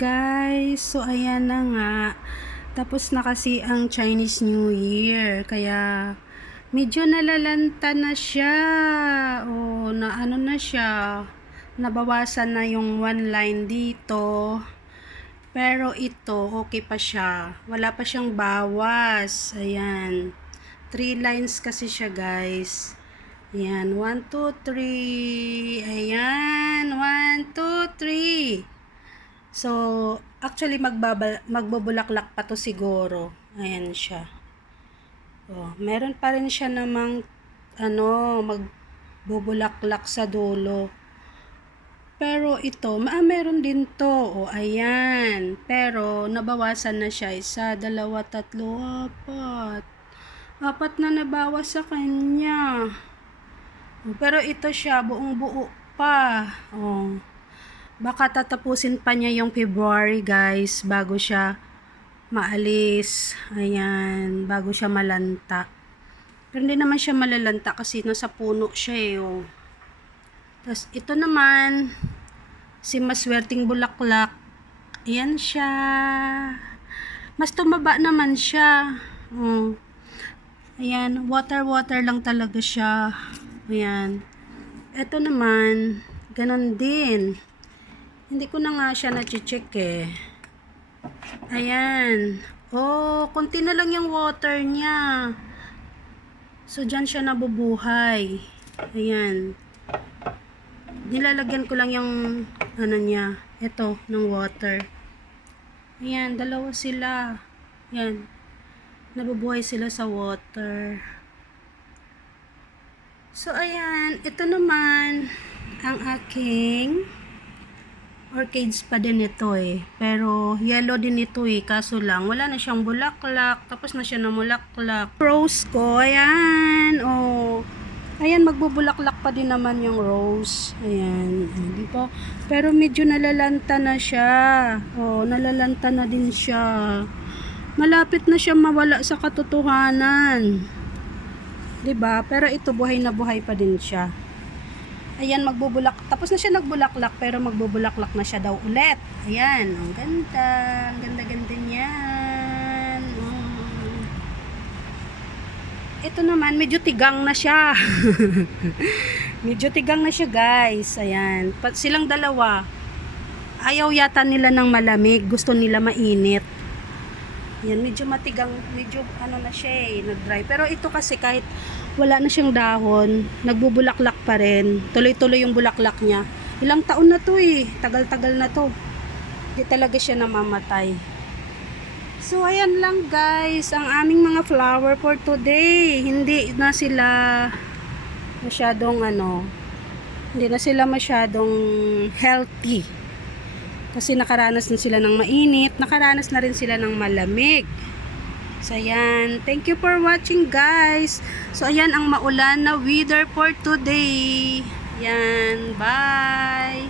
guys, so ayan na nga, tapos na kasi ang Chinese New Year, kaya medyo nalalanta na siya, o na ano na siya, nabawasan na yung one line dito, pero ito okay pa siya, wala pa siyang bawas. Ayan, 3 lines kasi siya guys. Ayan, 1, 2, 3. Ayan, 1, 2, 3. So, actually magbubulaklak pa to siguro. Ayan siya. Oh, meron pa rin siya namang magbubulaklak sa dulo. Pero ito, meron din to. Oh, ayan. Pero nabawasan na siya. 1, 2, 3, 4. 4 na nabawas sa kanya. Oh, pero ito siya, buong buo pa. Oh. Baka tatapusin pa niya yung February guys bago siya maalis. Ayan, bago siya malanta. Pero hindi naman siya malalanta kasi nasa puno siya eh. Oh. Tapos ito naman, si maswerteng bulaklak. Ayan siya. Mas tumaba naman siya. Oh. Ayan, water lang talaga siya. Ayan. Ito naman, ganon din. Hindi ko na nga siya na-check eh. Ayan. Oh, konti na lang yung water niya. So, dyan siya nabubuhay. Ayan. Nilalagyan ko lang yung niya. Ito, ng water. Ayan, dalawa sila. Ayan. Nabubuhay sila sa water. So, ayan. Ito naman ang aking orchids pa din ito eh. Pero yellow din ito eh. Kaso lang, wala na siyang bulaklak. Tapos na siya namulaklak. Rose ko, ayan. Oh. Ayan, magbubulaklak pa din naman yung rose. Ayan. Di ba? Pero medyo nalalanta na siya. Oh, nalalanta na din siya. Malapit na siya mawala sa katotohanan. Di ba? Pero ito, buhay na buhay pa din siya. Ayan, magbubulak. Tapos na siya nagbulaklak, pero magbubulaklak na siya daw ulit. Ayan, ang ganda. Ang ganda-ganda niyan. Oh. Ito naman, medyo tigang na siya. Medyo tigang na siya, guys. Ayan. Silang dalawa. Ayaw yata nila ng malamig. Gusto nila mainit. Ayan, medyo matigang. Medyo na siya eh, nag-dry. Pero ito kasi kahit wala na siyang dahon, nagbubulaklak pa rin. Tuloy-tuloy yung bulaklak niya. Ilang taon na to eh. Tagal-tagal na to. Hindi talaga siya namamatay. So, ayan lang guys. Ang aming mga flower for today. Hindi na sila masyadong hindi na sila masyadong healthy. Kasi nakaranas na sila ng mainit. Nakaranas na rin sila ng malamig. So, ayan. Thank you for watching, guys. So, ayan ang maulan na weather for today. Ayan. Bye!